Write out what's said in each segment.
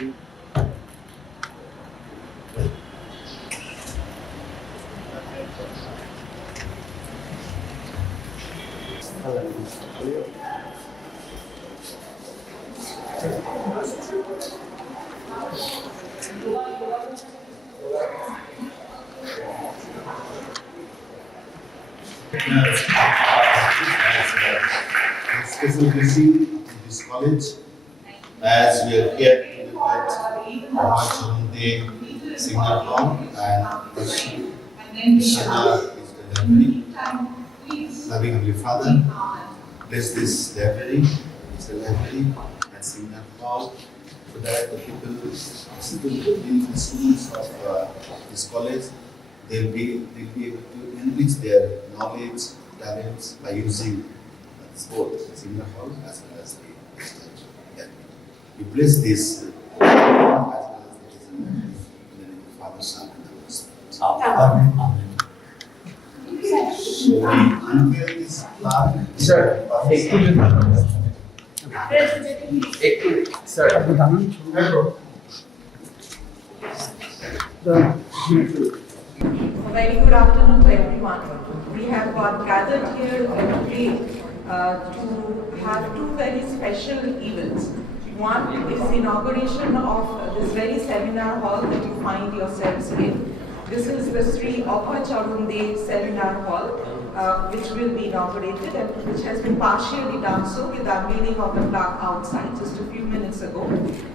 Special blessing in this college as we are here to look at Abhay Charan Singapore and Darshan. Eshana is the library. Loving Heavenly Father, bless this library, it's a library at Singapore, so that the people, the students of this college, they'll be able to enrich their knowledge, talents by using both Singapore as well as the extension. We bless this as well as the in the name of the Father, Son, and the Holy Spirit. Amen. So we unveil this plan. Sir, A very good afternoon to everyone. We have got gathered here today to have two very special events. One is the inauguration of this very seminar hall that you find yourselves in. This is the Sri Abhay Charan Seminar Hall, which will be inaugurated and which has been partially done so with the unveiling of the plaque outside just a few minutes ago.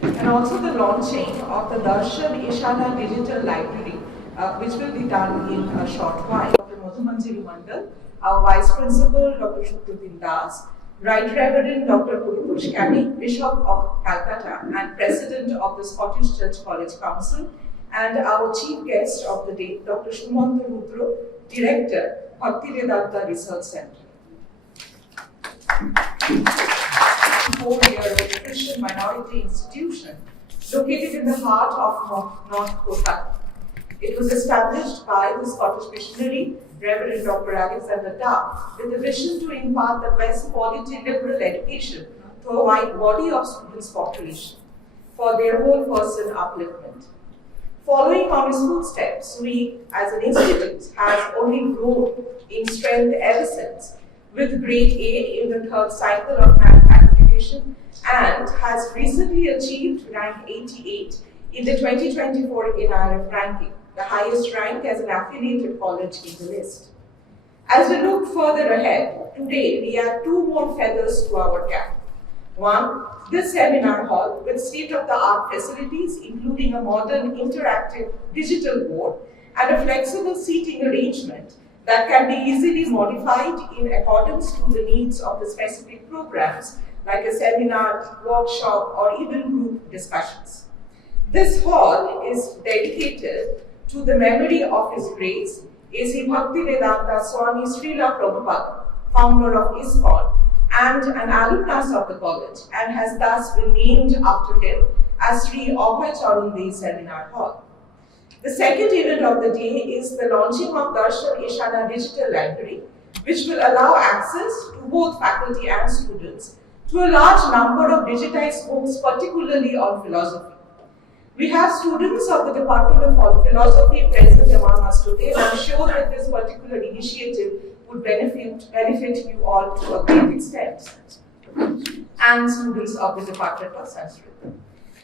And also the launching of the Darshan Eshana digital library, which will be done in a short while. Dr. Madhumanjiri Mandal, our Vice Principal, Dr. Shukruddin Das, Right Reverend Dr. Purush Kami, Bishop of Calcutta and President of the Scottish Church College Council, and our Chief Guest of the day, Dr. Shumanta Rudra, Director, Bhaktivedanta Research Center. 4-year-old Christian minority institution located in the heart of North Kolkata. It was established by the Scottish missionary, Reverend Dr. Alexander Duff, with the vision to impart the best quality liberal education to a wide body of students' population for their whole person upliftment. Following on his footsteps, we as an institute has only grown in strength ever since, with grade A in the third cycle of NAC qualification and has recently achieved rank 88 in the 2024 NIRF ranking, the highest rank as an affiliated college in the list. As we look further ahead, today we add two more feathers to our cap. One, this seminar hall with state-of-the-art facilities, including a modern interactive digital board and a flexible seating arrangement that can be easily modified in accordance to the needs of the specific programs, like a seminar, workshop, or even group discussions. This hall is dedicated to the memory of His Grace, A.C. Bhaktivedanta Swami Srila Prabhupada, founder of ISKCON, and an alumnus of the college, and has thus been named after him as Sri Abhay Charan Seminar Hall. The second event of the day is the launching of Darshan Eshana Digital Library, which will allow access to both faculty and students to a large number of digitized books, particularly on philosophy. We have students of the Department of Philosophy present among us today, and I'm sure that this particular initiative would benefit you all to a great extent, and students of the Department of Sanskrit.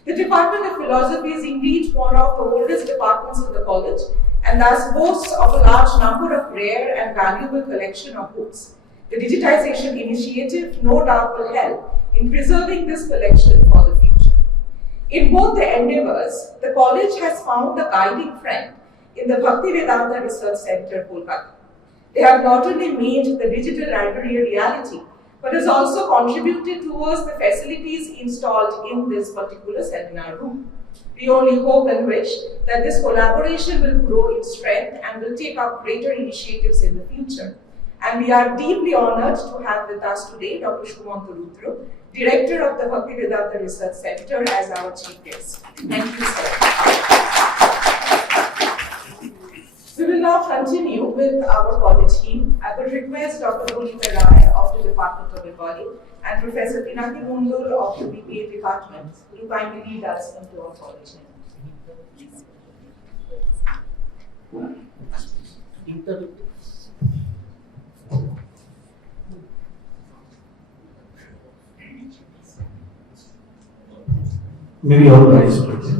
The Department of Philosophy is indeed one of the oldest departments in the college, and thus boasts of a large number of rare and valuable collection of books. The digitization initiative no doubt will help in preserving this collection for the future. In both the endeavors, the college has found a guiding friend in the Bhaktivedanta Research Center, Kolkata. They have not only made the digital library a reality, but has also contributed towards the facilities installed in this particular seminar room. We only hope and wish that this collaboration will grow in strength and will take up greater initiatives in the future. And we are deeply honored to have with us today Dr. Shumanta Rudra, Director of the Bhaktivedanta Research Center, as our chief guest. Thank you, sir. We will now continue with our college team. I will request Dr. Rolita Rai of the Department of Ecology and Professor Pinaki Mundul of the BPA department to kindly lead us into our college hymn. Maybe all rise, please.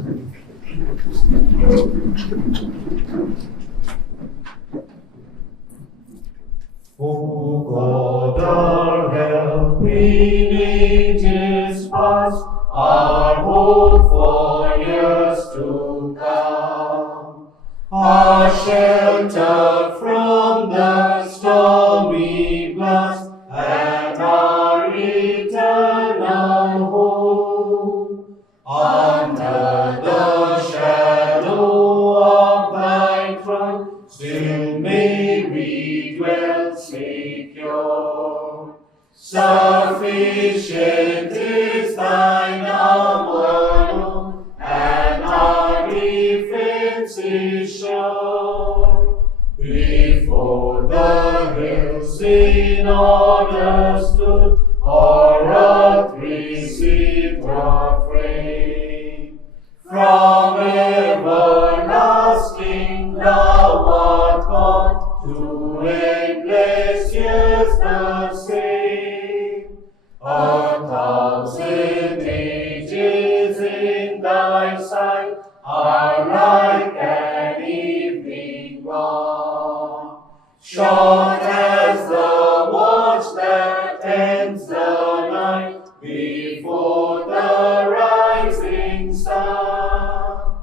O God, our help in ages past, our hope for years to come, our shelter from the stormy blast, and our eternal home. Under the shadow of thy throne, still may we dwell secure. Sufficient is thine arm alone, and our defense is sure. Before the hills in order stood, or earth received her frame. From everlasting thou art God, to endless years the same. 1,000 ages in thy sight are like an evening gone. Short as the watch that ends the night before the rising sun.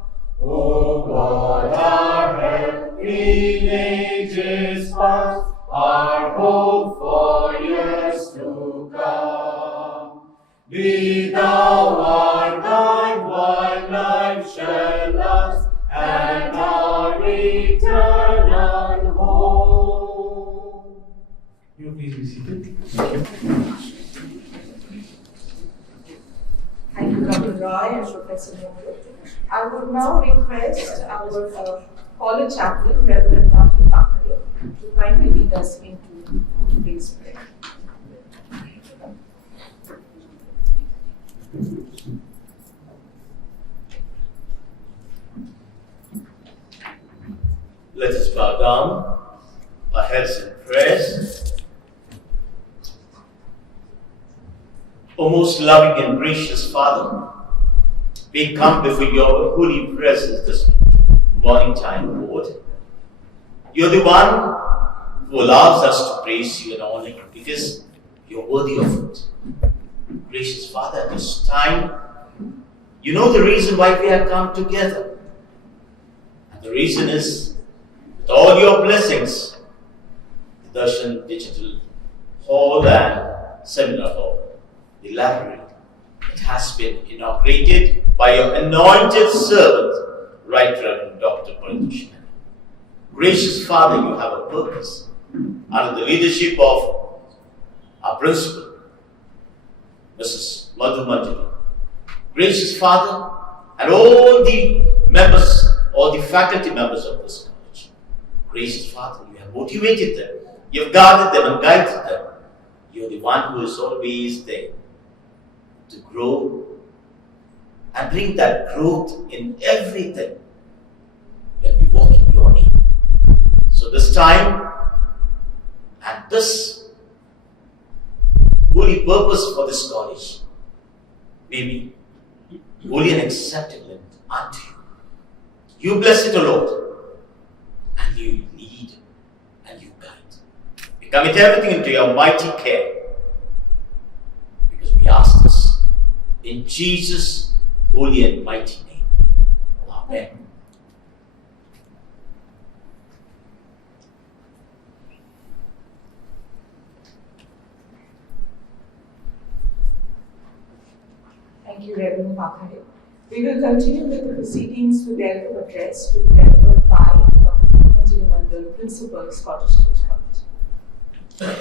O God, our help in ages past, our hope for years to come. Be thou our guide while life shall last, and our eternal home. You please be seated. Thank you. Thank you, Dr. Roy and Professor Mundul. I would now request our college chaplain, Reverend Abhay Charan, to kindly lead us into today's prayer. Let us bow down our heads in prayers. O most loving and gracious Father, we come before your holy presence this morning time, Lord. You're the one who allows us to praise you and honor you because you're worthy of it. Gracious Father, at this time, you know the reason why we have come together. And the reason is, with all your blessings, the Darshan Digital Hall and Seminar Hall, the library, it has been inaugurated by your anointed servant, Right Reverend Dr. Eshana. Gracious Father, you have a purpose. Under the leadership of our principal, Mrs. Madhu Manjari. Gracious Father, and all the members, all the faculty members of this college. Gracious Father, you have motivated them, you have guarded them and guided them. You are the one who is always there to grow and bring that growth in everything when we walk in your name. So this time and this holy purpose for this college may be holy and acceptable unto you. You bless it, O Lord, and you lead and you guide. We commit everything into your mighty care because we ask this in Jesus' holy and mighty name. Amen. Thank you, Reverend Pakhare. We will continue with the proceedings with their address to be delivered by Dr. Manjari Mandal, Principal, Scottish Church College.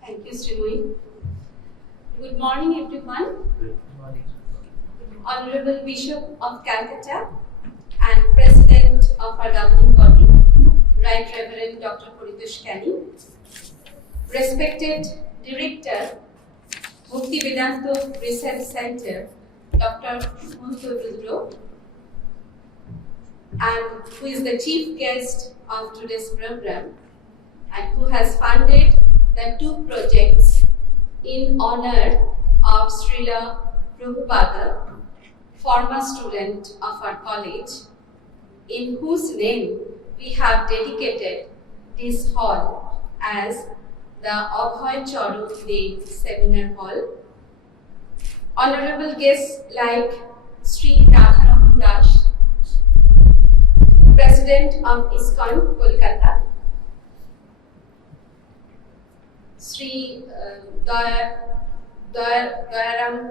Thank you, Sri. Good morning, everyone. Good morning. Good Honorable Bishop of Calcutta and President of our governing body, Right Reverend Dr. Paritosh Kani, respected Director, Mukti Vedanta Research Center, Dr. Sumanta Rudro, and who is the chief guest of today's program and who has funded the two projects in honor of Srila Prabhupada, former student of our college, in whose name we have dedicated this hall as the Abhay Charan Seminar Hall. Honorable guests like Sri Radharaman Das, President of ISKCON Kolkata, Sri Dayaram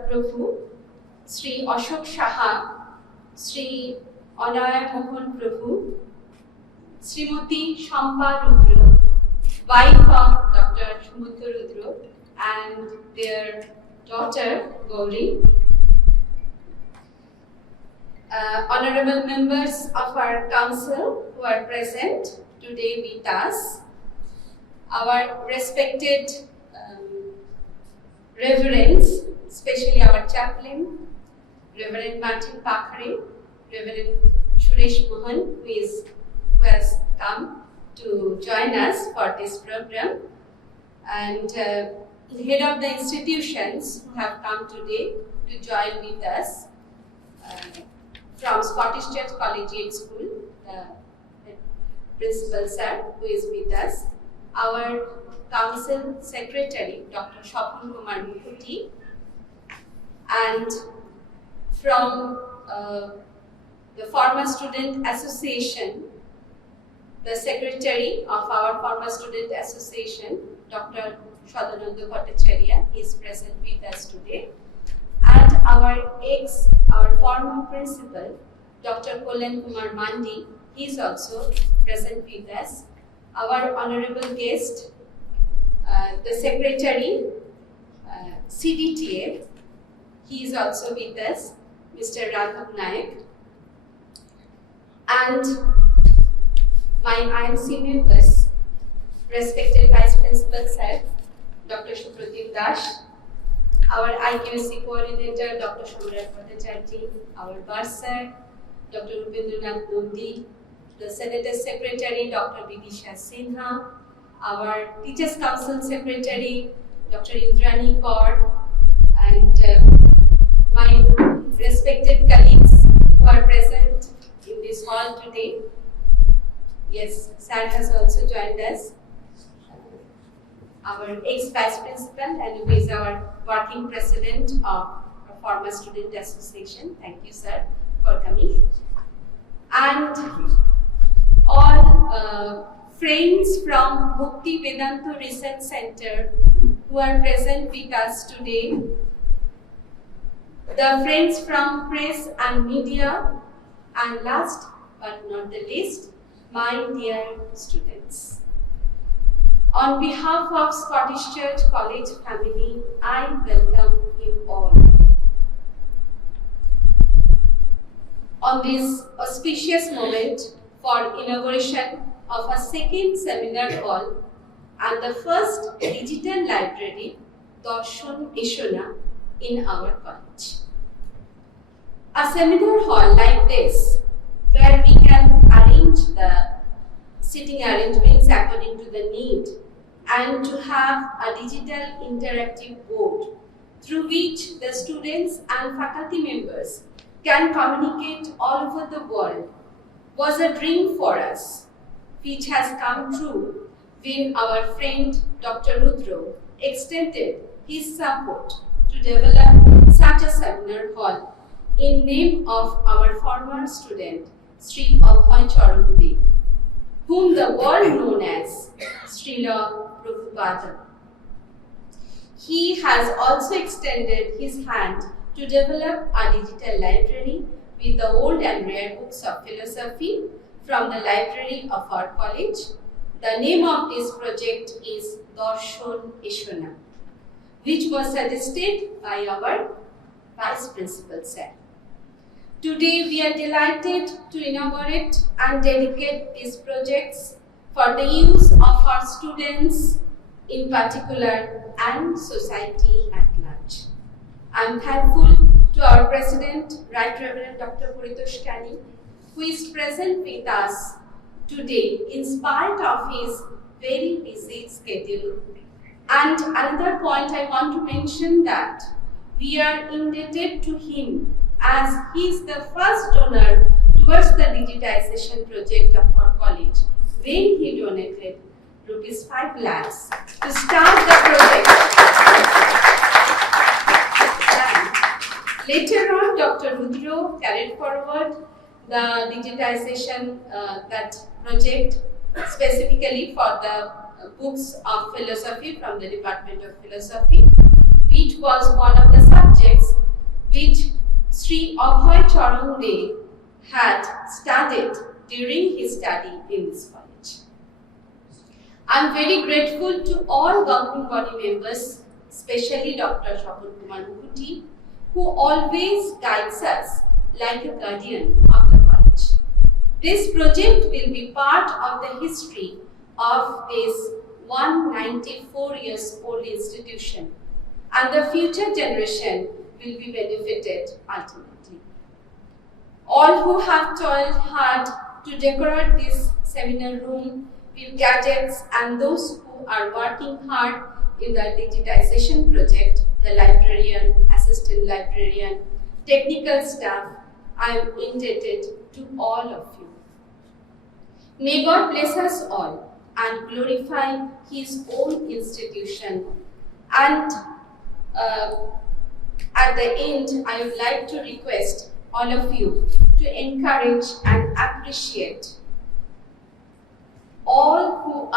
Prabhu, Sri Ashok Shaha, Sri Anaya Mohan Prabhu, Srimati Shampa Rudra, wife of Dr. Sumanta Rudra, and their daughter Gauri. Honorable members of our council who are present today with us, our respected reverends, especially our chaplain, Reverend Martin Pakhare, Reverend Suresh Mohan, who has come to join us for this program, and head of the institutions who have come today to join with us from Scottish Church Collegiate School, the principal sir who is with us, our council secretary Dr. Shapun Kumar Mukherjee, and from the former student association, the secretary of our former student association, Dr. Shadananda Bhattacharya, is present with us today, and our former principal, Dr. Kollan Kumar Mandi, he is also present with us. Our honorable guest, the secretary, CDTA, he is also with us, Mr. Raghav Nayak, and my IMC members, respected Vice Principal Sir, Dr. Supratim Das, our IQSC coordinator, Dr. Shamrat Bhattacharya, our Darsan, Dr. Rupendranath Nandi, the Senator Secretary, Dr. Vidisha Sinha, our Teachers Council Secretary, Dr. Indrani Kaur, and my respected colleagues who are present in this hall today. Yes, Sir has also joined us. Our ex-vice principal and who is our working president of our former student association. Thank you, sir, for coming. And all friends from Bhakti Vedanta Research Center who are present with us today, the friends from press and media, and last but not the least, my dear students. On behalf of Scottish Church College family, I welcome you all. On this auspicious moment for inauguration of a second seminar hall and the first digital library, Darshan Eshana, in our college. A seminar hall like this, where we can arrange the sitting arrangements according to the need, and to have a digital interactive board through which the students and faculty members can communicate all over the world was a dream for us, which has come true when our friend Dr. Rudro extended his support to develop such a seminar hall in name of our former student, Sri Abhay Charan, whom the world known as Srila Prabhupada. He has also extended his hand to develop a digital library with the old and rare books of philosophy from the library of our college. The name of this project is Darshan Eshana, which was suggested by our Vice Principal Sir. Today we are delighted to inaugurate and dedicate these projects for the use of our students in particular and society at large. I am thankful to our President, Right Reverend Dr. Paritosh Kani, who is present with us today in spite of his very busy schedule. And another point I want to mention that we are indebted to him as he is the first donor towards the digitization project of our college when he donated rupees 5 lakhs to start the project. And later on, Dr. Rudro carried forward the digitization that project specifically for the books of philosophy from the Department of Philosophy, which was one of the subjects which Sri Abhay Charan had studied during his study in this college. I am very grateful to all governing body members, especially Dr. Shapur Kumar Mukherjee, who always guides us like a guardian of the college. This project will be part of the history of this 194 years old institution, and the future generation will be benefited ultimately. All who have toiled hard to decorate this seminar room with gadgets and those who are working hard in the digitization project, the librarian, assistant librarian, technical staff, I am indebted to all of you. May God bless us all and glorify His own institution. And at the end, I would like to request all of you to encourage and appreciate all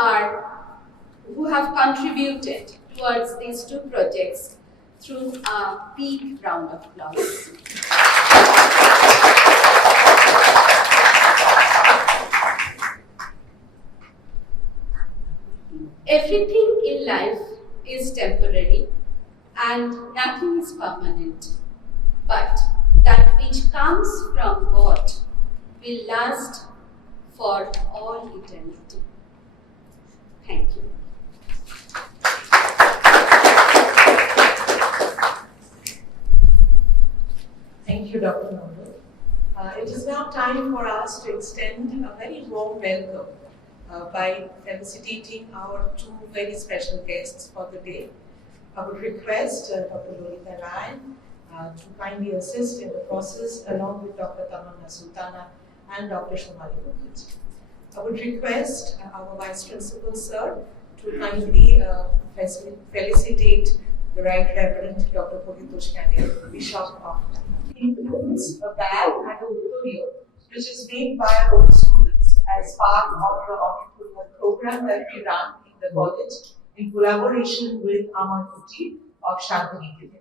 who have contributed towards these two projects through a big round of applause. Everything in life is temporary and nothing is permanent, but that which comes from God will last for all eternity. Thank you. Thank you, Dr. Nando. It is now time for us to extend a very warm welcome by felicitating our two very special guests for the day. I would request Dr. Lolita Rai to kindly assist in the process along with Dr. Tamanna Sultana and Dr. Shomali Mukherjee. I would request our Vice Principal, sir, to kindly felicitate the Right Reverend Dr. Paritosh Kani, Bishop of includes a bag and a tutorial which is made by our own students as part of the entrepreneurial program that we run in the college in collaboration with Aman Kuti of Shantiniketan.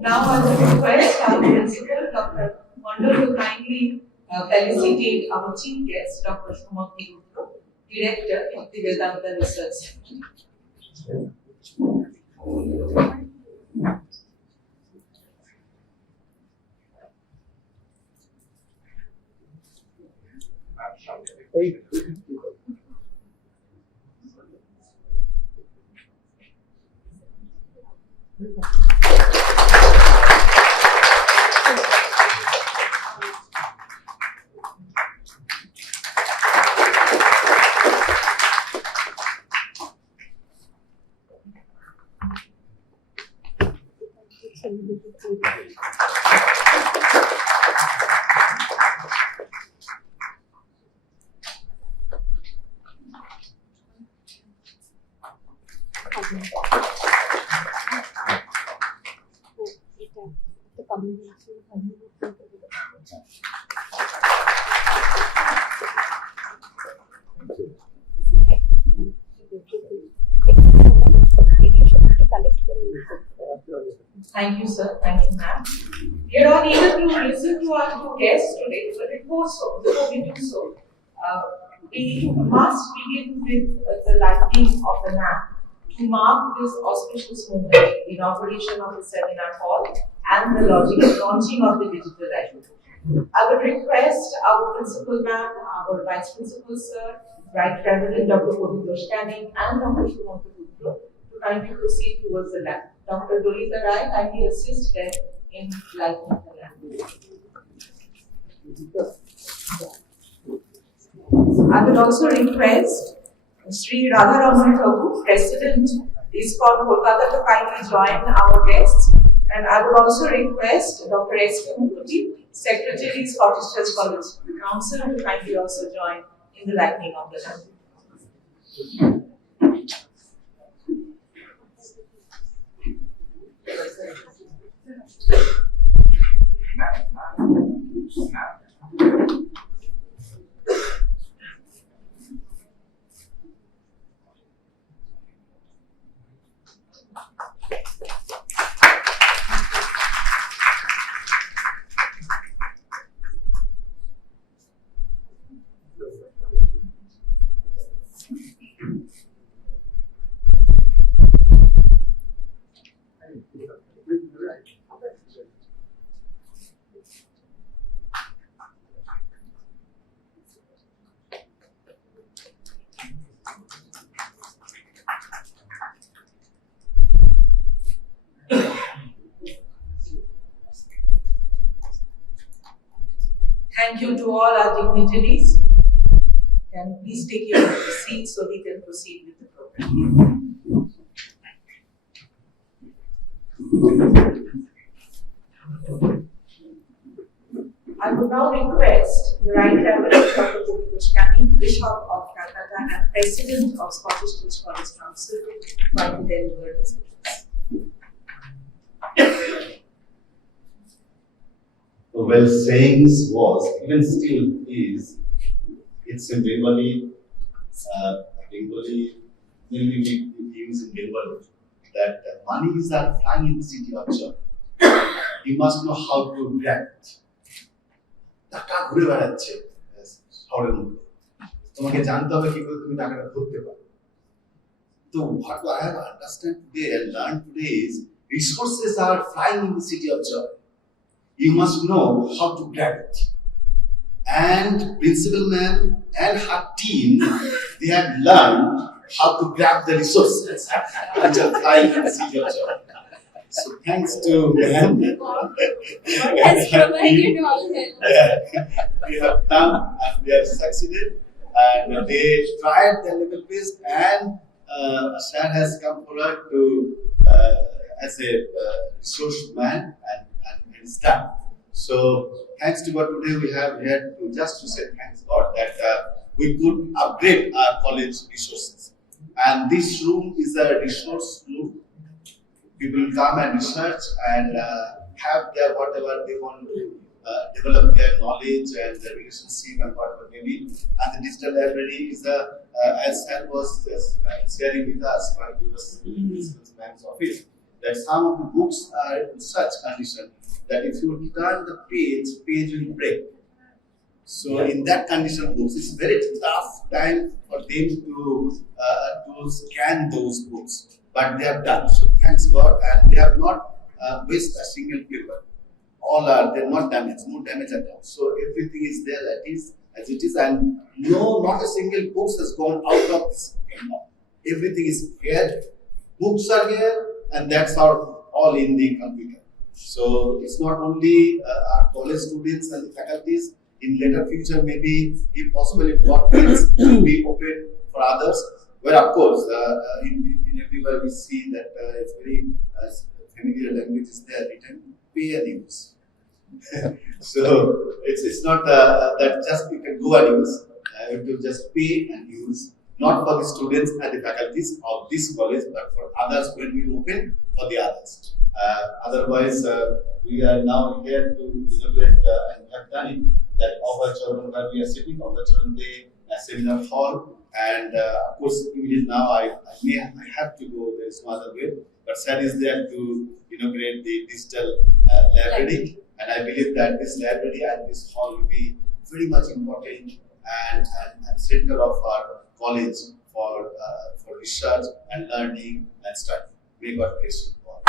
Now I will request our principal, Dr. Mondo, to kindly felicitate our chief guest, Dr. Shomali Mukherjee, Director of the Vedanta Research Center. Thank you, sir. Thank you, ma'am. We are all eager to listen to our two guests today, but before we do so, we must begin with the lighting of the lamp to mark this auspicious moment, the inauguration of the seminar hall and the launching of the digital library. I would request our principal ma'am, our vice principal sir, Right Reverend Dr. Kovind Scanning and Dr. Shumanta Gupta to kindly proceed towards the lamp. Dr. Dolita Rai, kindly assist them in lighting the lamp. I would also request Sri Radharaman Prabhu, President ISKCON Kolkata, to kindly join our guests. And I would also request Dr. S.K. Mukherjee, Secretary, Scottish Church College Council, to kindly also join in the lighting of the lamp. Thank you to all our dignitaries. Can you please take your seats so we can proceed with the program. I would now request the Right Reverend Dr. Kovind Scanning, Bishop of Calcutta and President of Scottish Church College Council, to deliver his address. Well, sayings was, even still is, it's in Bengali, mainly we use in Bengali, that money is a flying in the city of joy. You must know how to grab it. টাকা ঘুরে বেড়াচ্ছে শহরের মধ্যে, তোমাকে জানতে হবে কি করে তুমি টাকাটা ধরতে পারো। তো what I have understand today and learned today is resources are flying in the city of joy. You must know how to grab it. And Principal Ma'am and her team, they have learned how to grab the resources which are flying in the city of joy. So thanks to them. That's provided all help. We have done and we have succeeded, and they tried their level best, and Shan has come forward to as a resource man and staff. So thanks to God, today we have here to just to say thanks God that we could upgrade our college resources, and this room is a resource room. People will come and research and have their whatever they want to develop their knowledge and their relationship and whatever maybe. And the digital library is as Sam was sharing with us while we were in the bank's office, that some of the books are in such condition that if you turn the page will break. So in that condition books, it's very tough time for them to scan those books. But they have done, so thanks God, and they have not wasted a single paper. All are, they're not damaged, no damage at all. So everything is there as it is, and not a single book has gone out of this. Everything is here, books are here, and that's all in the computer. So it's not only our college students and the faculties. In later future, maybe if possible, if God wills, will be open for others. Well, of course, in everywhere we see that it's very familiar language is there written, pay and use. So it's not that just you can go and use, you have to just pay and use. not for the students and the faculties of this college, but for others when we open for the others. Otherwise, we are now here to inaugurate and have done it that Abhay Charan, where we are sitting, Abhay Charan Day seminar hall, and of course, immediately now I have to go. There is no other way. But sad is there to inaugurate the digital library, and I believe that this library and this hall will be very much important and center of our college for research and learning and study. May God bless you all.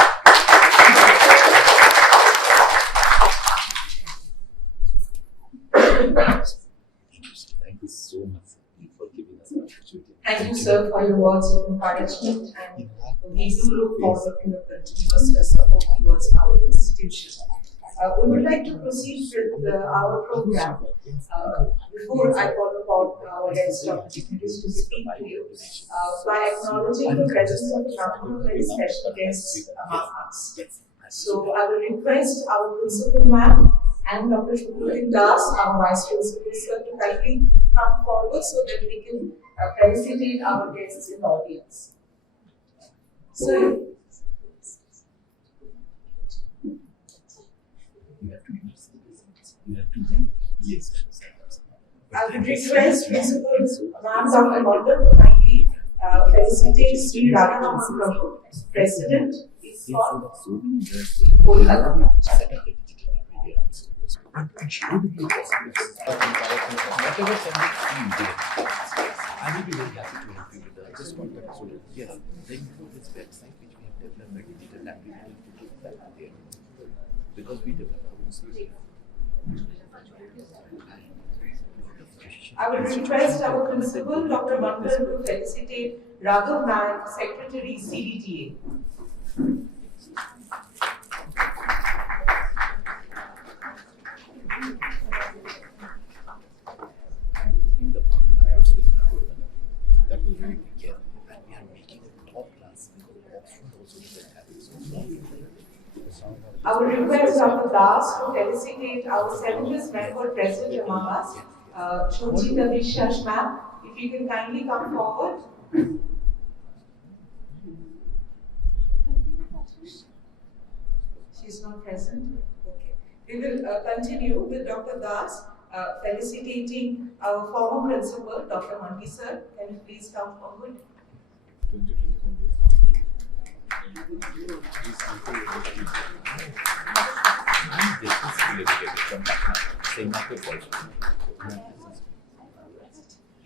Thank you so much for giving us an opportunity. Thank you, sir, for your words of encouragement, and we do look forward to your continuous support towards our institution. We would like to proceed with our program. Before I call upon our guest dignitaries to speak to you, by acknowledging the presence of a number of very special guests among us. So I will request our principal ma'am and Dr. Shukruddin Das, our vice principal, sir, to kindly come forward so that we can felicitate our guests in the audience. So, Yes. I would request Principal Ma'am Dr. Mondal to kindly felicitate Sri Radha Prabhu, President, ISKCON, Kolkata. Whatever can be I will be very happy to help you with that. Just contact us. Yes. Then you know this website which we have developed, digital library, to put that there. Because we develop our own system. I would request our Principal Dr. Mondal to felicitate Raghav Nayak, Secretary, CDTA. That will really be care. And we are making it top class because Oxford also doesn't have it. So I would request Dr. Das to felicitate our 7th member present among us, Shojita Vishwash ma'am. If you can kindly come forward. She's not present. Okay. We will continue with Dr. Das felicitating our former principal, Dr. Manti sir. Can you please come forward?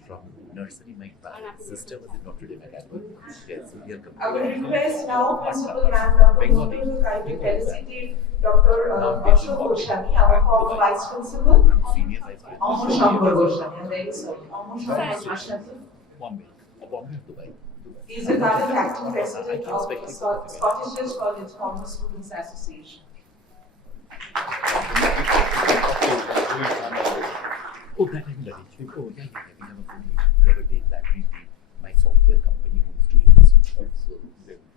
From nursery, my sister was in Notre Dame Academy. Yes, so we are I will request now Principal Ma'am Dr. Mondal to kindly felicitate Dr. Ashok Goswami, our former Vice Principal. senior vice president. Almost Shankar Goswami, I'm very sorry. Almost Shankar Goswami. Bombay, Dubai. He is the current acting president of the Scottish Church College Former Students Association. Oh, that I'm ready. Oh, yeah. We have a day library. My software company who is doing this. So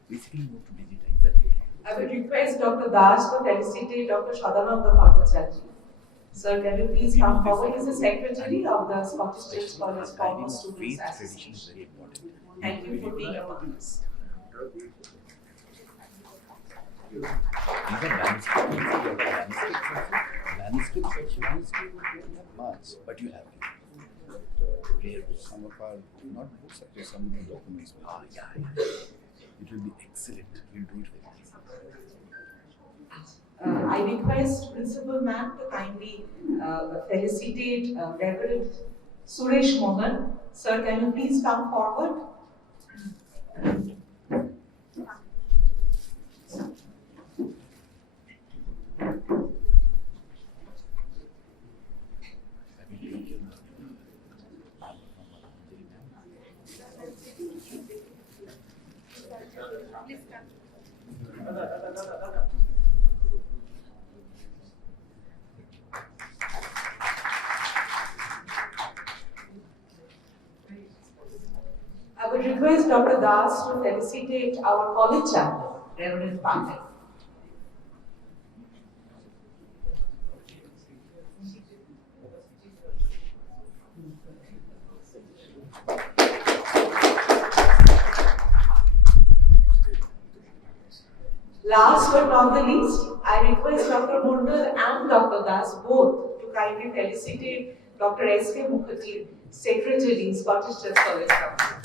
basically, we want to digitize that. I will request Dr. Das to felicitate Dr. Shadananda Bhattacharya. Sir, can you please come forward? He is the secretary of the Scottish Church College Former Students Association. Is very important. Thank you for being among us. Even manuscript section, manuscript we don't have much, but you have rare books. Some of our, not books, actually some of the documents. Yeah. It will be excellent. We'll do it very easily. I request Principal Ma'am to kindly felicitate Reverend Suresh Mohan. Sir, can you please come forward? I would request Dr. Das to felicitate our college chaplain, Reverend Patel. Last but not the least, I request Dr. Mondal and Dr. Das both to kindly felicitate Dr. S.K. Mukherjee, Secretary, Scottish Church College Council.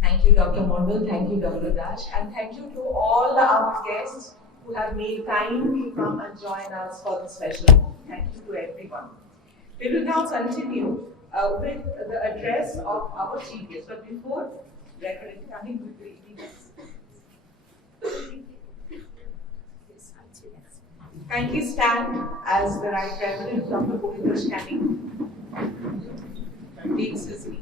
Thank you, Dr. Mondal, thank you, Dr. Dash, and thank you to all our guests who have made time to come and join us for this special moment. Thank you to everyone. We will now continue with the address of our chief guest. But before, Reverend coming with the events. Kindly stand as the Right Reverend Dr. Abhay Charan takes his leave.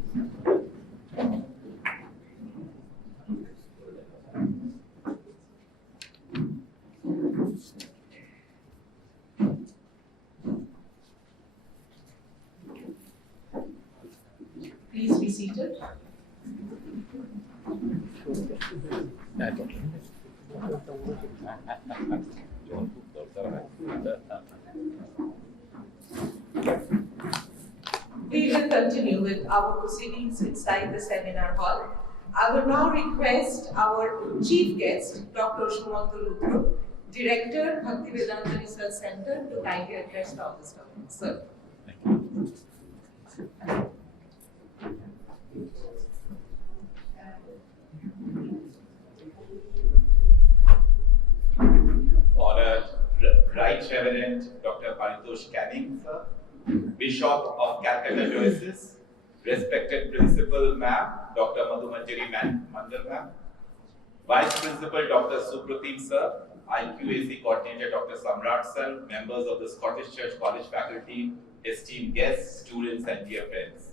Please be seated. We will continue with our proceedings inside the seminar hall. I will now request our chief guest, Dr. Shumanta Lutro, Director, Bhaktivedanta Research Center, to kindly address the August topic. Sir. Honored Right Reverend Dr. Paritosh Canning, sir, Bishop of Calcutta Diocese, respected Principal Ma'am, Dr. Madhumanjari Mandal Ma'am, Vice Principal Dr. Supratim sir, IQAC Coordinator Dr. Samrat sir, members of the Scottish Church College faculty, esteemed guests, students and dear friends.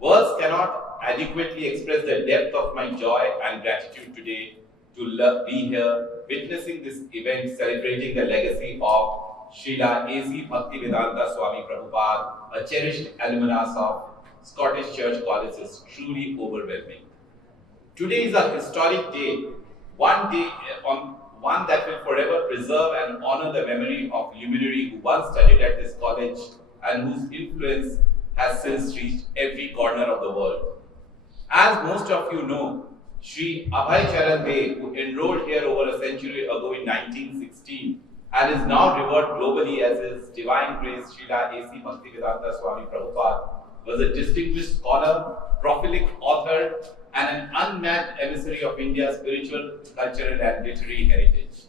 Words cannot adequately express the depth of my joy and gratitude today to be here witnessing this event celebrating the legacy of Srila A.C. Bhaktivedanta Swami Prabhupada, a cherished alumnus of Scottish Church College, is truly overwhelming. Today is a historic day, one that will forever preserve and honor the memory of a luminary who once studied at this college and whose influence has since reached every corner of the world. As most of you know, Sri Abhay Charan, who enrolled here over a century ago in 1916 and is now revered globally as His Divine Grace Srila A.C. Bhaktivedanta Swami Prabhupada, was a distinguished scholar, prolific author, and an unmatched emissary of India's spiritual, cultural, and literary heritage.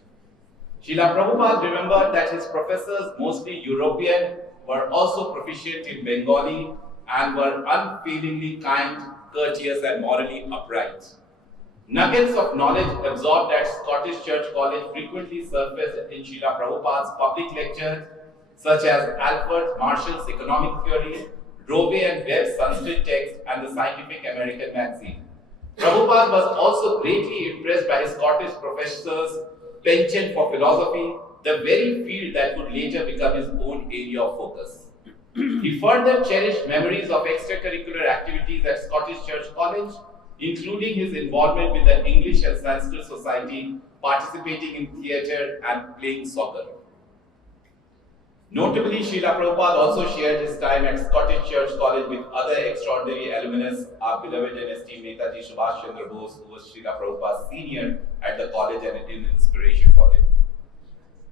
Srila Prabhupada remembered that his professors, mostly European, were also proficient in Bengali and were unfailingly kind, courteous, and morally upright. Nuggets of knowledge absorbed at Scottish Church College frequently surfaced in Srila Prabhupada's public lectures, such as Alfred Marshall's Economic Theory, Rowe and Webb's Sanskrit Text, and the Scientific American Magazine. Prabhupada was also greatly impressed by his Scottish professors' penchant for philosophy, the very field that would later become his own area of focus. He further cherished memories of extracurricular activities at Scottish Church College, including his involvement with the English and Sanskrit Society, participating in theatre and playing soccer. Notably, Srila Prabhupada also shared his time at Scottish Church College with other extraordinary alumnus, our beloved and esteemed Netaji Subhash Chandra Bose, who was Srila Prabhupada's senior at the college and an inspiration for him.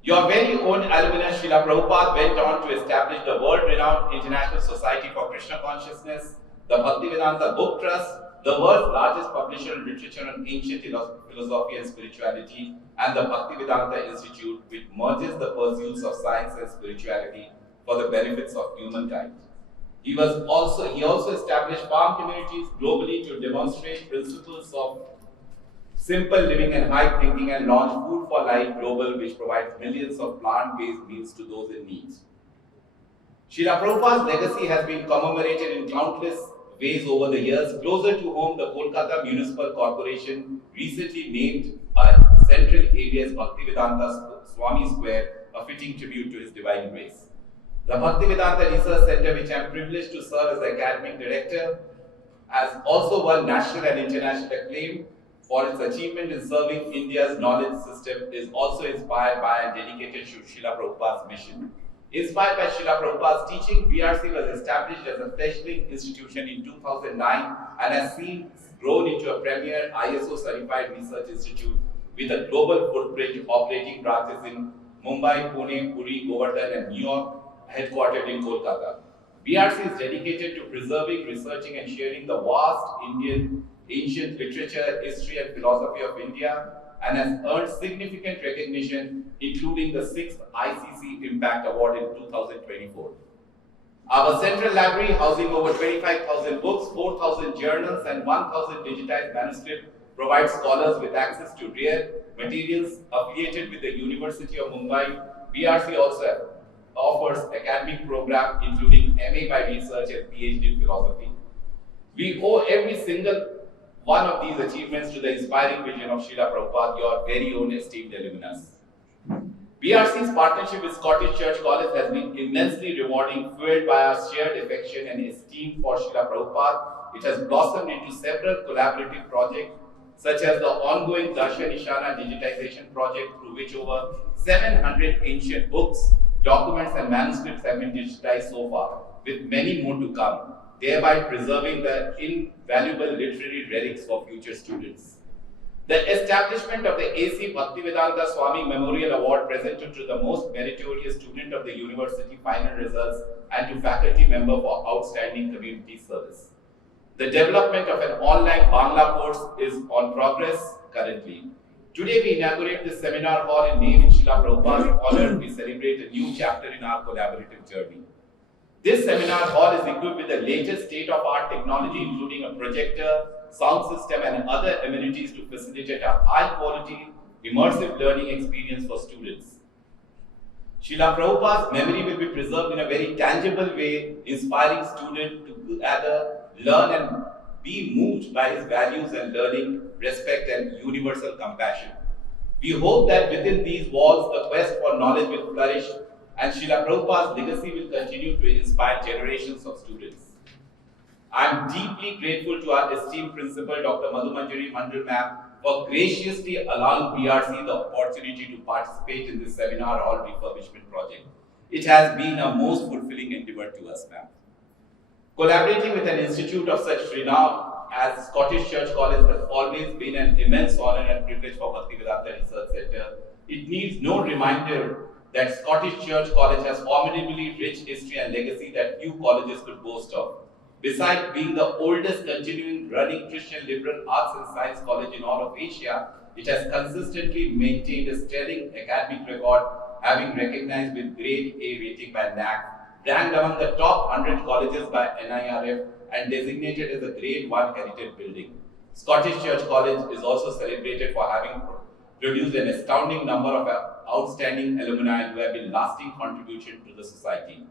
Your very own alumnus, Srila Prabhupada, went on to establish the world-renowned International Society for Krishna Consciousness, the Bhaktivedanta Book Trust, the world's largest publisher of literature on ancient philosophy and spirituality, and the Bhaktivedanta Institute, which merges the pursuits of science and spirituality for the benefits of humankind. He also established farm communities globally to demonstrate principles of simple living and high thinking, and launched Food for Life Global, which provides millions of plant-based meals to those in need. Srila Prabhupada's legacy has been commemorated in countless ways over the years. Closer to home, the Kolkata Municipal Corporation recently named a central area as Bhaktivedanta Swami Square, a fitting tribute to his divine grace. The Bhaktivedanta Research Center, which I am privileged to serve as the academic director, has also won national and international acclaim for its achievement in serving India's knowledge system, is also inspired by and dedicated to Srila Prabhupada's mission. Inspired by Srila Prabhupada's teaching, BRC was established as a fledgling institution in 2009 and has since grown into a premier ISO certified research institute with a global footprint, operating branches in Mumbai, Pune, Puri, Govardhan and New York, headquartered in Kolkata. BRC is dedicated to preserving, researching and sharing the vast Indian ancient literature, history and philosophy of India, and has earned significant recognition, including the 6th ICC Impact Award in 2024. Our central library, housing over 25,000 books, 4,000 journals, and 1,000 digitized manuscripts, provides scholars with access to rare materials. Affiliated with the University of Mumbai, BRC also offers academic programs including MA by Research and PhD in Philosophy. We owe every single one of these achievements to the inspiring vision of Srila Prabhupada, your very own esteemed alumnus. BRC's partnership with Scottish Church College has been immensely rewarding, fueled by our shared affection and esteem for Srila Prabhupada. It has blossomed into several collaborative projects, such as the ongoing Darshan Eshana digitization project, through which over 700 ancient books, documents and manuscripts have been digitized so far, with many more to come, thereby preserving the invaluable literary relics for future students. The establishment of the A.C. Bhaktivedanta Swami Memorial Award, presented to the most meritorious student of the university final results and to faculty member for outstanding community service. The development of an online Bangla course is on progress currently. Today we inaugurate this seminar hall in name in Srila Prabhupada's honor. We celebrate a new chapter in our collaborative journey. This seminar hall is equipped with the latest state-of-art technology, including a projector, sound system, and other amenities to facilitate a high-quality, immersive learning experience for students. Srila Prabhupada's memory will be preserved in a very tangible way, inspiring students to gather, learn, and be moved by his values and learning, respect, and universal compassion. We hope that within these walls, the quest for knowledge will flourish, and Srila Prabhupada's legacy will continue to inspire generations of students. I am deeply grateful to our esteemed principal, Dr. Madhumanjari Mandal ma'am, for graciously allowing BRC the opportunity to participate in this seminar hall refurbishment project. It has been a most fulfilling endeavor to us, ma'am. Collaborating with an institute of such renown as Scottish Church College has always been an immense honor and privilege for Bhaktivedanta Research Center. It needs no reminder that Scottish Church College has formidably rich history and legacy that few colleges could boast of. Besides being the oldest continuing running Christian liberal arts and science college in all of Asia, it has consistently maintained a sterling academic record, having recognized with grade A rating by NAC, ranked among the top 100 colleges by NIRF, and designated as a grade 1 heritage building. Scottish Church College is also celebrated for having produced an astounding number of outstanding alumni who have been lasting contribution to the society.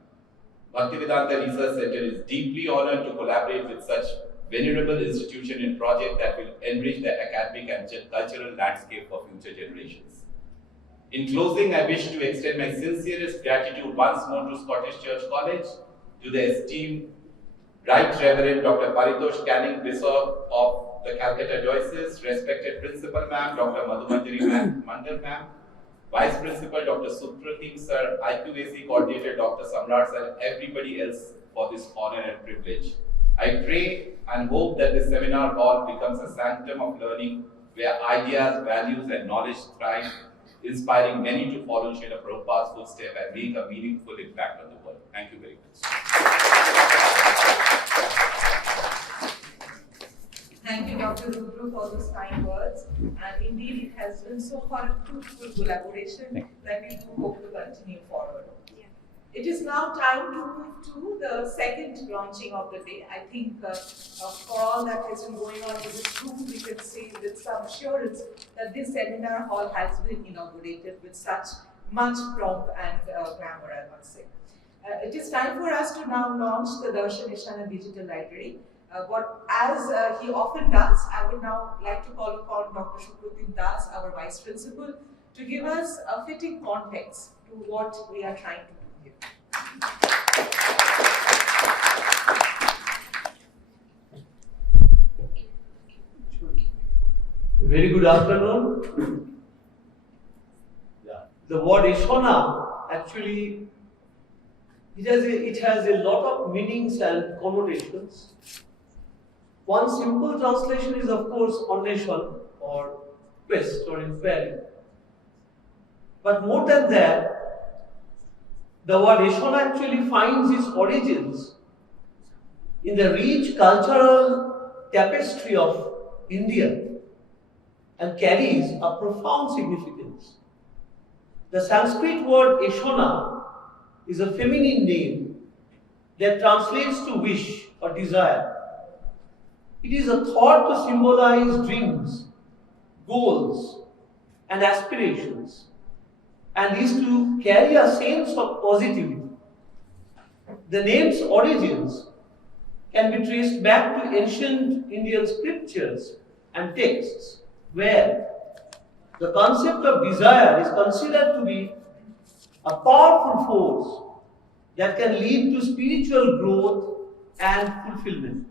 Bhaktivedanta Research Center is deeply honored to collaborate with such venerable institution in project that will enrich the academic and cultural landscape for future generations. In closing, I wish to extend my sincerest gratitude once more to Scottish Church College, to the esteemed Right Reverend Dr. Paritosh Canning, Bishop of the Calcutta Diocese, respected Principal Ma'am, Dr. Madhumanjari Mandal Ma'am, Vice Principal Dr. Supratim Sir, IQAC Coordinator Dr. Samrat Sir, and everybody else for this honor and privilege. I pray and hope that this seminar hall becomes a sanctum of learning where ideas, values, and knowledge thrive, inspiring many to follow Srila Prabhupada's footsteps and make a meaningful impact on the world. Thank you very much. Thank you, Dr. Rudru, for those kind words. And indeed, it has been so far a fruitful collaboration that we do hope to continue forward. Yeah. It is now time to move to the second launching of the day. I think for all that has been going on in this room, we can say with some assurance that this seminar hall has been inaugurated with such much pomp and glamour, I must say. It is time for us to now launch the Darshan Eshana Digital Library. As he often does, I would now like to call upon Dr. Shukrutin Das, our Vice Principal, to give us a fitting context to what we are trying to do here. Very good afternoon. The word Eshana actually it has a lot of meanings and connotations. One simple translation is of course annation or quest or inquiry. But more than that, the word Eshana actually finds its origins in the rich cultural tapestry of India and carries a profound significance. The Sanskrit word Eshana is a feminine name that translates to wish or desire. It is a thought to symbolize dreams, goals, and aspirations, and is to carry a sense of positivity. The name's origins can be traced back to ancient Indian scriptures and texts, where the concept of desire is considered to be a powerful force that can lead to spiritual growth and fulfillment.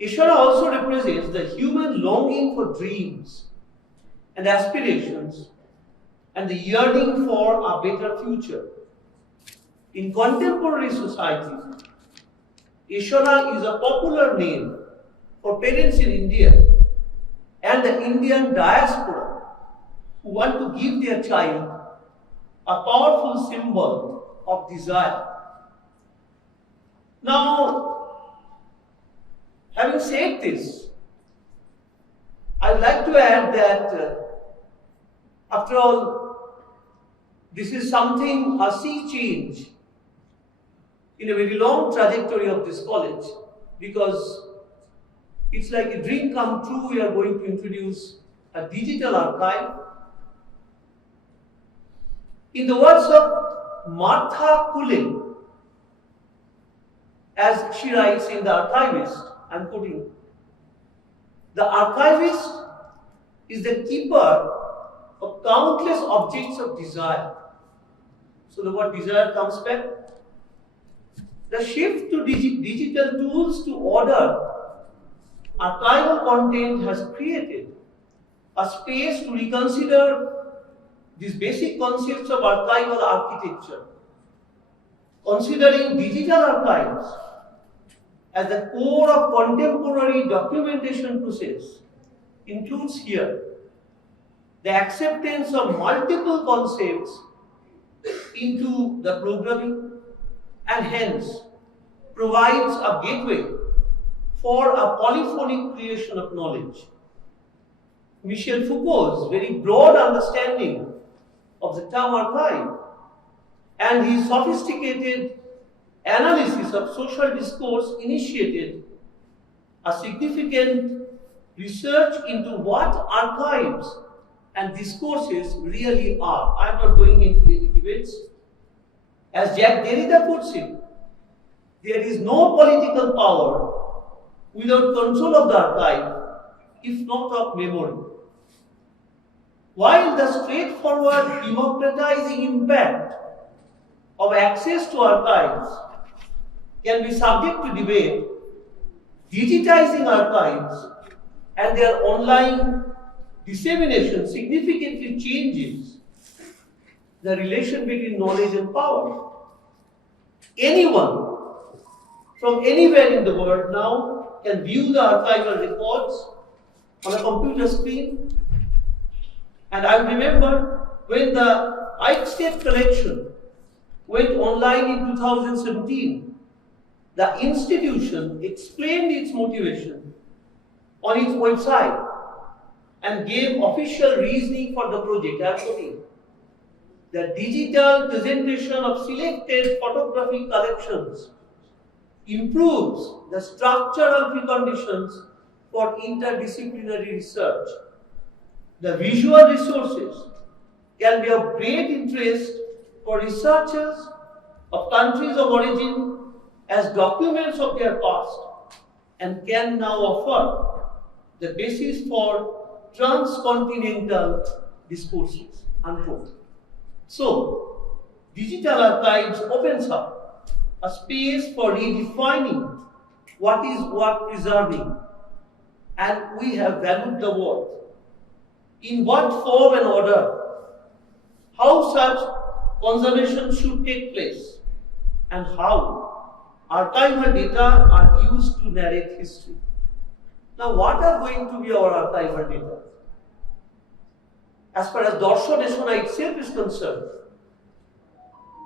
Eshana also represents the human longing for dreams and aspirations and the yearning for a better future. In contemporary society, Eshana is a popular name for parents in India and the Indian diaspora who want to give their child a powerful symbol of desire. Now, having said this, I'd like to add that after all, this is something, a sea change in a very long trajectory of this college, because it's like a dream come true. We are going to introduce a digital archive. In the words of Martha Kulen, as she writes in The Archivist, I'm quoting, the archivist is the keeper of countless objects of desire. So the word desire comes back. The shift to digital tools to order archival content has created a space to reconsider these basic concepts of archival architecture. Considering digital archives as the core of contemporary documentation process includes here the acceptance of multiple concepts into the programming and hence provides a gateway for a polyphonic creation of knowledge. Michel Foucault's very broad understanding of the term archive and his sophisticated analysis of social discourse initiated a significant research into what archives and discourses really are. I am not going into any debates. As Jacques Derrida puts it, there is no political power without control of the archive, if not of memory. While the straightforward democratizing impact of access to archives can be subject to debate, digitizing archives and their online dissemination significantly changes the relation between knowledge and power. Anyone from anywhere in the world now can view the archival records on a computer screen. And I remember when the Ike State collection went online in 2017, the institution explained its motivation on its website and gave official reasoning for the project. I am quoting. The digital presentation of selected photographic collections improves the structural preconditions for interdisciplinary research. The visual resources can be of great interest for researchers of countries of origin as documents of their past. and can now offer the basis for transcontinental discourses. Unquote. So, digital archives opens up a space for redefining what is worth preserving, and we have valued the word. In what form and order, how such conservation should take place, and how archival data are used to narrate history. Now, what are going to be our archival data? As far as Darshan Eshana itself is concerned,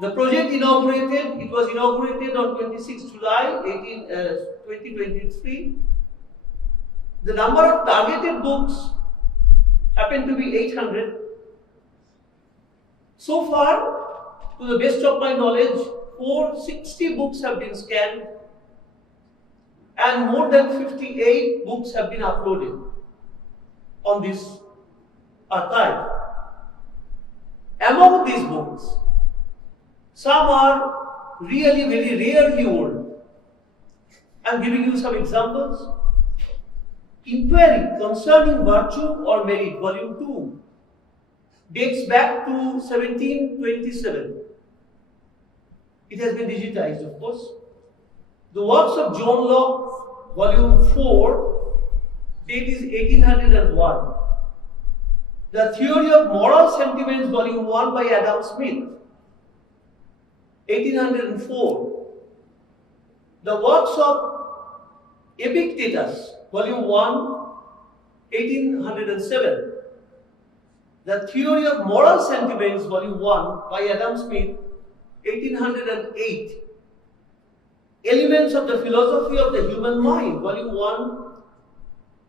the project it was inaugurated on 26 July 2023. The number of targeted books happened to be 800. So far, to the best of my knowledge, 460 books have been scanned and more than 58 books have been uploaded on this archive. Among these books, some are really very rarely old. I am giving you some examples. Inquiry Concerning Virtue or Merit, Volume 2, dates back to 1727. It has been digitized, of course. The Works of John Locke, Volume 4, date is 1801. The Theory of Moral Sentiments, Volume 1 by Adam Smith, 1804. The Works of Epictetus, Volume 1, 1807. The Theory of Moral Sentiments, Volume 1 by Adam Smith, 1808. Elements of the Philosophy of the Human Mind, Volume 1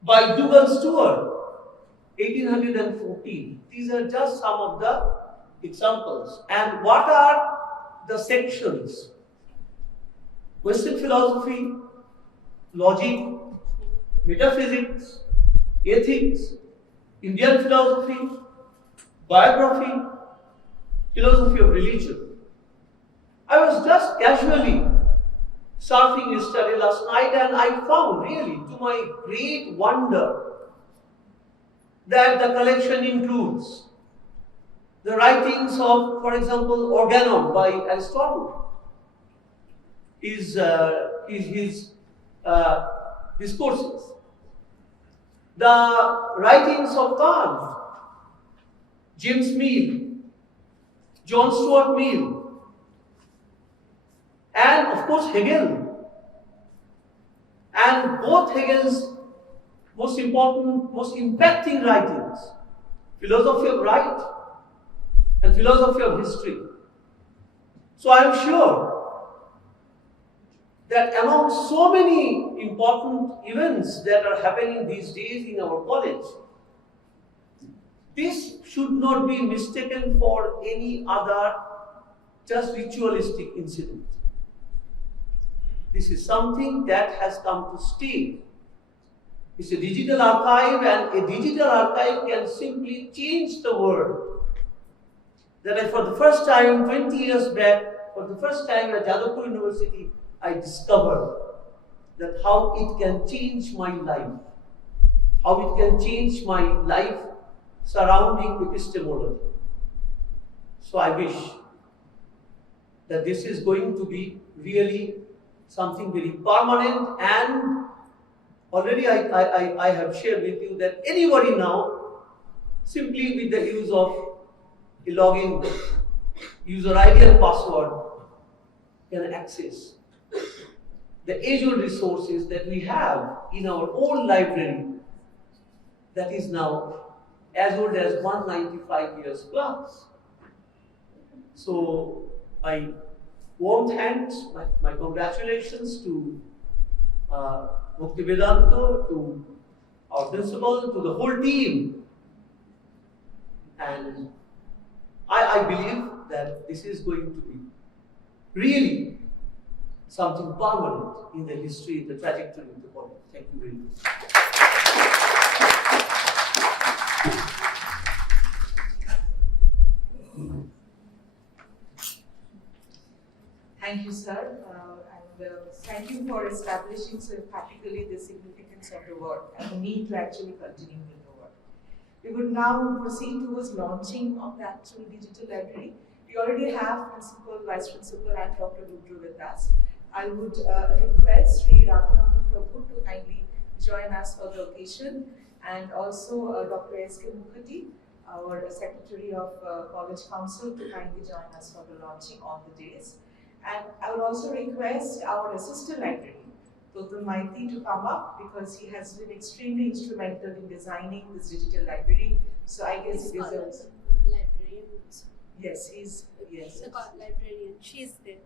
by Dougal Stewart, 1814. These are just some of the examples. And what are the sections? Western philosophy, logic, metaphysics, ethics, Indian philosophy, biography, philosophy of religion. I was just casually surfing yesterday last night and I found, really, to my great wonder, that the collection includes the writings of, for example, Organon by Aristotle, his discourses, the writings of Kant, James Mill, John Stuart Mill, and of course Hegel. And both Hegel's most important, most impacting writings, Philosophy of Right and Philosophy of History. So I am sure that among so many important events that are happening these days in our college, this should not be mistaken for any other just ritualistic incident. This is something that has come to stay. It's a digital archive, and a digital archive can simply change the world. That for the first time, 20 years back, for the first time at Jadavpur University, I discovered that how it can change my life, how it can change my life surrounding epistemology. So I wish that this is going to be really something very permanent, and already I have shared with you that anybody now, simply with the use of a login, user ID and password, can access the age-old resources that we have in our own library that is now as old as 195 years plus. So I warm thanks, my congratulations to Mukti Vedanta, to our principal, to the whole team. And I believe that this is going to be really something permanent in the history, in the trajectory of the college. Thank you very much. Thank you, sir. I want thank you for establishing so emphatically the significance of the work and the need to actually continue with the work. We would now proceed towards launching of the actual digital library. We already have Principal, Vice Principal and Dr. Rudra with us. I would request Sri Radhanaman Prabhu to kindly join us for the occasion, and also Dr. S.K. Mukherjee, our Secretary of College Council, to kindly join us for the launching on the days. And I would also request our Assistant Librarian, Total Maiti, to come up because he has been extremely instrumental in designing this digital library. So I guess he deserves. Librarian. Yes, he's yes. The librarian. She's there.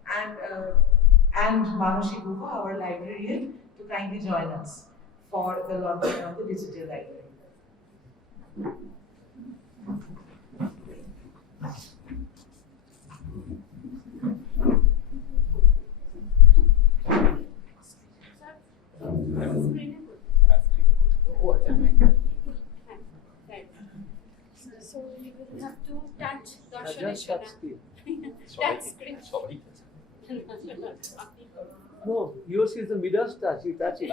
And Manushi Guha, our librarian, to kindly join us for the launching of the digital library. So you will have to touch Darshan Just Eshana. touch screen. Touch screen. Sorry. No, yours is the Midas touch, you touch it.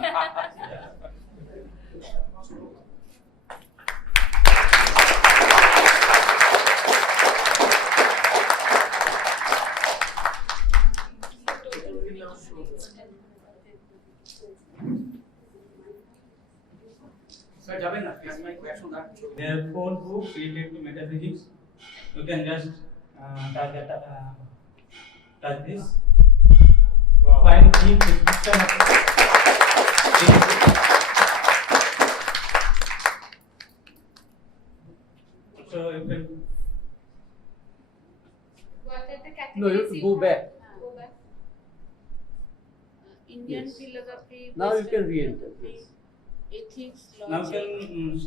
Sir, Javed, here's my question. There are 4 books related to metaphysics. You can just touch this. Find the description of so you can. What are the categories? No, you have to go back. Go back. Indian Yes. philosophy. Now you Western can re-enter. philosophy, Yes. Ethics, Now logic. you can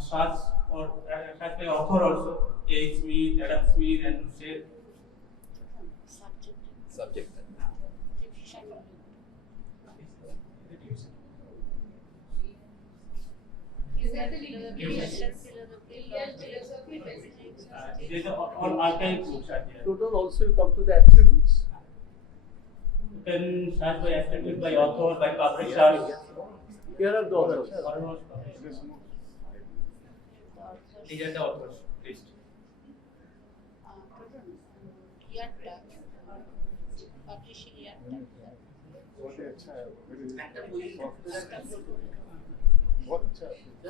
search or search by author also. A. Smith, Adam Smith, and say Subject. Subject. Division. Is that the Western philosophy, Indian philosophy, physics? these are all archive books are there. Total also you come to the attributes. You can search by attribute, by author, by publishers. Here are the authors. These are the authors list. Year tag. Publishing year tag.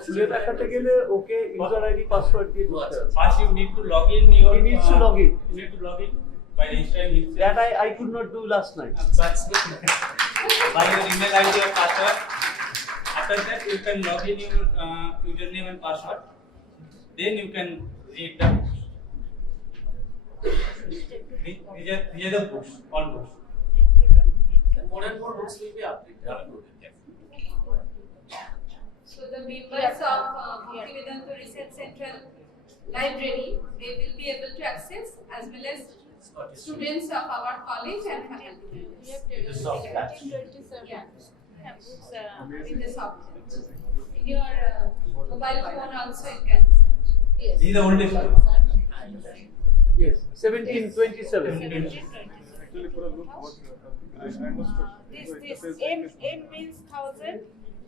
খুলে দেখাতে গেলে ওকে user ID password দিয়ে ঢুকতে হবে। First you need to log in your. He needs to log in. You need to log in by registering himself. That I could not do last night. But by your email ID or password. After that you can log in your username and password. Then you can read the books. These are the books, all books. More and more books will be uploaded. So the members of Bhaktivedanta Research Central Library, they will be able to access as well as students of our college and faculty. The soft patch. Yeah. Books in the soft. In your mobile phone also you can. Yes. These are the oldest books. Yes, 1727. Actually, for a look, what I understood. This M means 1000,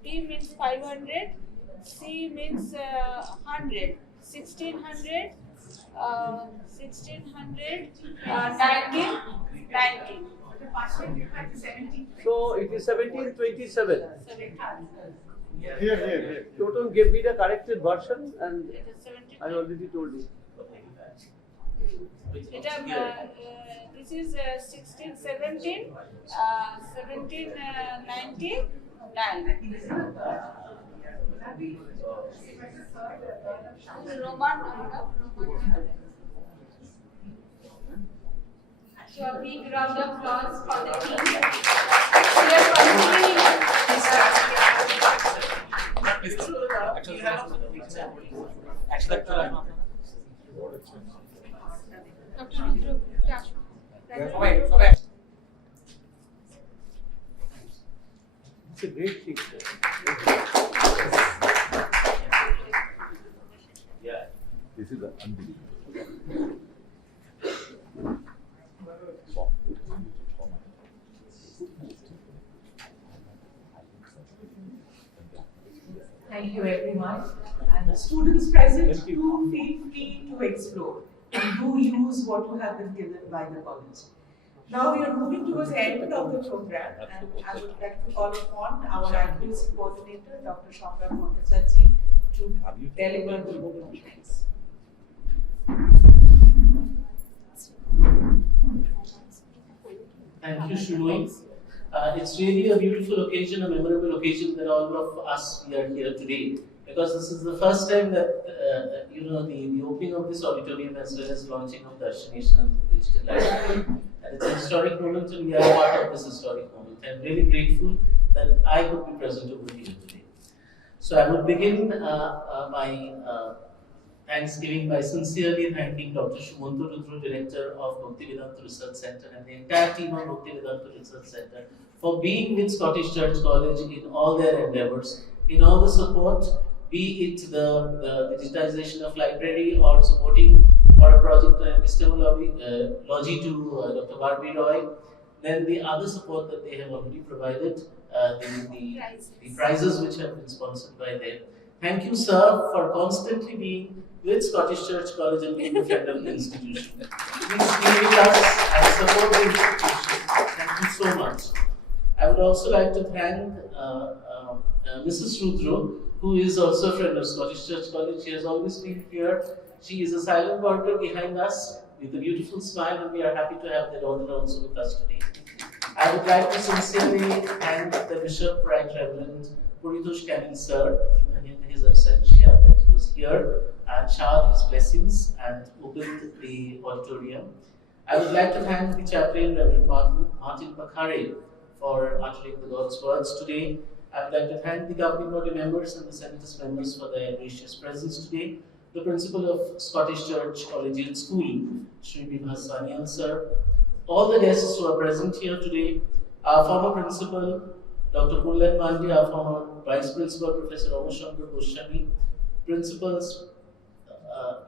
P means 500, C means 100, 1600, 19. So it is 1727. Here. Total give me the corrected version and I already told you. This is 1617, 1799. Roman number. So a big round of applause for the team. We are continuing It's a great thing. Yeah. This is unbelievable. Soft. Thank you everyone. And the students present, do feel free to explore and do use what you have been given by the college. Now we are moving towards the end of the program, and I would like to call upon our advocacy coordinator, Dr. Shambhav Bhattacharya, to deliver the vote of thanks. Thank you, Shunoi. It's really a beautiful occasion, a memorable occasion that all of us we are here today, because this is the first time that the opening of this auditorium as well as launching of Darshan Eshana Digital Library. And it's a historic moment, and we are part of this historic moment. I'm really grateful that I could be present over here today. So I would begin my Thanksgiving by sincerely thanking Dr. Shumanto Rudra, Director of Bhaktivedanta Research Center, and the entire team of Bhaktivedanta Research Center for being with Scottish Church College in all their endeavors, in all the support, be it the digitization of library or supporting for a project epistemology to Dr. Barbie Roy, then the other support that they have already provided, the prizes which have been sponsored by them. Thank you, sir, for constantly being with Scottish Church College and being a friend of the institution. Please be with us and support the institution. Thank you so much. I would also like to thank Mrs. Rudra, who is also a friend of Scottish Church College. She has always been here. She is a silent worker behind us with a beautiful smile, and we are happy to have that honor also with us today. I would like to sincerely thank the Bishop, Right Reverend Paritosh Canning, sir, in his absentia, that he was here and showered his blessings and opened the auditorium. I would like to thank the chaplain, Reverend Martin Pakhare, for uttering the God's words today. I would like to thank the governing body members and the Senatus members for their gracious presence today. The principal of Scottish Church Collegiate School, Sri Bibhas Sanyal, sir. All the guests who are present here today, our former principal, Dr. Kullan Mandi, our former vice principal, Professor Ramashankar Goswami, principals,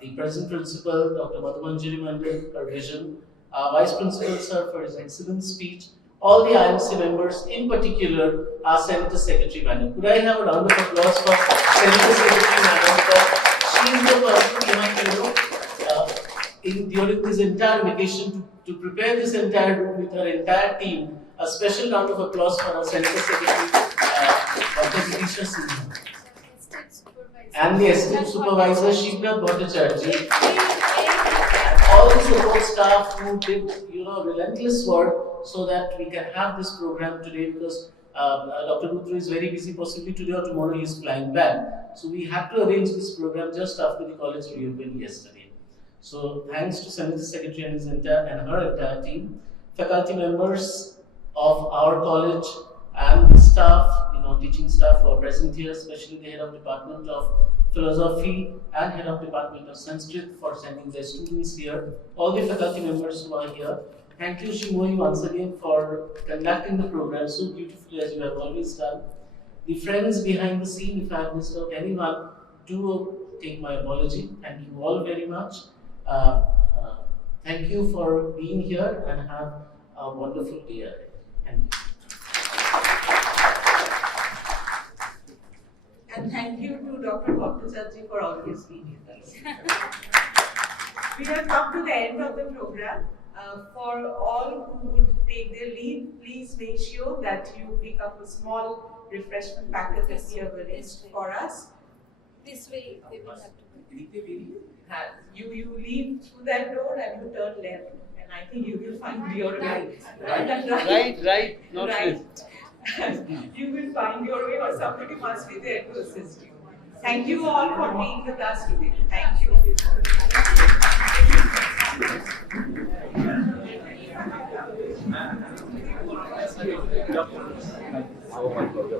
the present principal, Dr. Madhumanjari Mandal, her vision, our vice principal, sir, for his excellent speech, all the IMC members, in particular, our Senator Secretary, Madam. Could I have a round of applause for Senator Secretary, Madam? Because she is the person behind, during this entire vacation, to prepare this entire room with her entire team. A special round of applause for our Senator Secretary, Dr. Vidisha Singh. And the Assistant Supervisor, Shibra Bhattacharya. And all the support staff who did, relentless work so that we can have this program today, because Dr. Rudra is very busy, possibly today or tomorrow he is flying back. So we had to arrange this program just after the college reopened yesterday. So thanks to Senator Secretary and her entire team, faculty members of our college and the staff, teaching staff who are present here, especially the head of Department of Philosophy and head of Department of Sanskrit for sending their students here, all the faculty members who are here. Thank you, Shimoy, once again for conducting the program so beautifully as you have always done. The friends behind the scene, if I have missed out anyone, do take my apology. Thank you all very much. Thank you for being here and have a wonderful day ahead. Thank you. And thank you to Dr. Bhattacharya for always being with us. We have come to the end of the program. For all who would take their leave, please make sure that you pick up a small refreshment packet that we have arranged for us. This way they will have to go. You leave through that door and you turn left, and I think you will find your way. Right. Not right. You will find your way, or somebody must be there to assist you. Thank you all for being with us today. Thank you. Oh my God, the